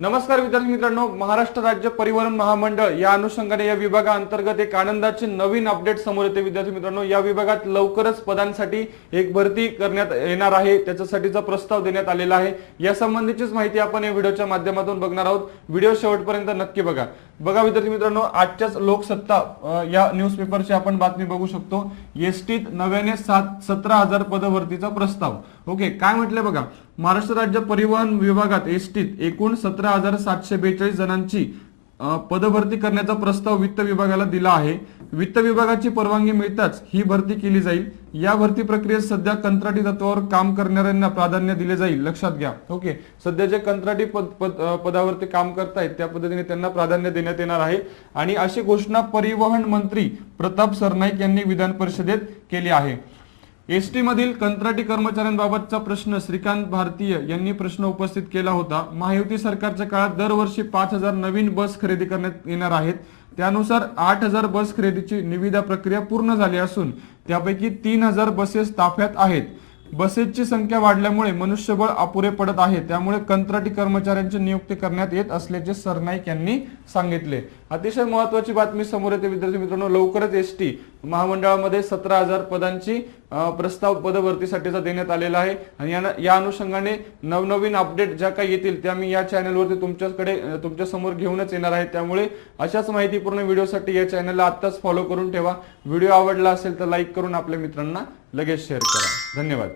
नमस्कार विद्यार्थी मित्रांनो, महाराष्ट्र राज्य परिवहन महामंडळ या अनुषंगाने या विभागाअंतर्गत एक आनंदाचे नवीन अपडेट समोर येते। विद्यार्थी मित्रांनो, या विभागात लवकरच पदांसाठी एक भरती करण्यात येणार आहे, त्याच्यासाठीचा प्रस्ताव देण्यात आलेला आहे। या संबंधीचीच माहिती आपण या व्हिडिओच्या माध्यमातून बघणार आहोत। व्हिडिओ शेवटपर्यंत नक्की बघा। विद्यार्थी मित्रांनो, आजच्याच लोकसत्ता या न्यूजपेपरची आपण बातमी बघू शकतो। एसटीत नव्याने 17,000 पदभरतीचा प्रस्ताव। ओके, काय म्हटले बघा, महाराष्ट्र राज्य परिवहन विभागात एसटीत एकूण 17,742 जणांची पदभरती करण्याचा प्रस्ताव वित्त विभागाला दिला आहे। वित्त विभागाची परवानगी मिळताच ही भरती केली जाईल। या भरती प्रक्रियेत सध्या कंत्राटी तत्वावर काम करणाऱ्यांना प्राधान्य दिले जाईल, लक्षात घ्या। ओके, सध्या जे कंत्राटी पदावरती काम करतायत त्या पद्धतीने त्यांना प्राधान्य देण्यात येणार आहे। आणि अशी घोषणा परिवहन मंत्री प्रताप सरनाईक यांनी विधान परिषदेत केली आहे। एसटी मधील कंत्राटी कर्मचाऱ्यांबाबतचा प्रश्न श्रीकांत भारतीय यांनी प्रश्न उपस्थित केला होता। महायुती सरकारच्या काळात दरवर्षी 5,000 नवीन बस खरेदी करण्यात येणार आहेत। त्यानुसार 8,000 बस खरेदीची निविदा प्रक्रिया पूर्ण झाली असून त्यापैकी 3,000 बसेस ताफ्यात आहेत। बसेसची संख्या वाढल्यामुळे मनुष्यबळ अपुरे पडत आहे, त्यामुळे कंत्राटी कर्मचाऱ्यांची नियुक्ती करण्यात येत असल्याचे सरनाईक यांनी सांगितले। अतिशय महत्त्वाची बातमी समोर येते विद्यार्थी मित्रांनो, लवकरच एसटी महामंडळामध्ये 17,000 पदांची प्रस्ताव पदभरतीसाठीचा देण्यात आलेला आहे। आणि या अनुषंगाने नवनवीन अपडेट ज्या काही येतील त्या मी या चॅनलवरती तुमच्या समोर घेऊनच येणार आहे। त्यामुळे अशाच माहितीपूर्ण व्हिडिओसाठी या चॅनलला आत्ताच फॉलो करून ठेवा। व्हिडिओ आवडला असेल तर लाईक करून आपल्या मित्रांना लगेच शेअर करा। धन्यवाद।